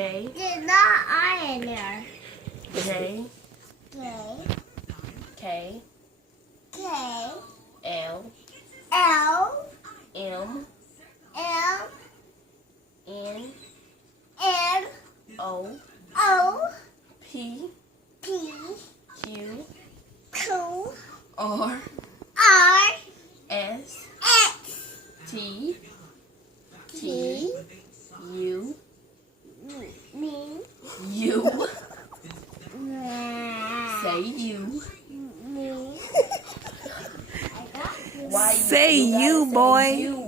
J. There's not I in there. J. K. K. K. L. L. M. M. N. N. O. O. P. P. Q. Q. R. R. S. X. T. T. U. Me. U. Me. Say you. Me. I got you. Why Say you gotta you, say boy. you?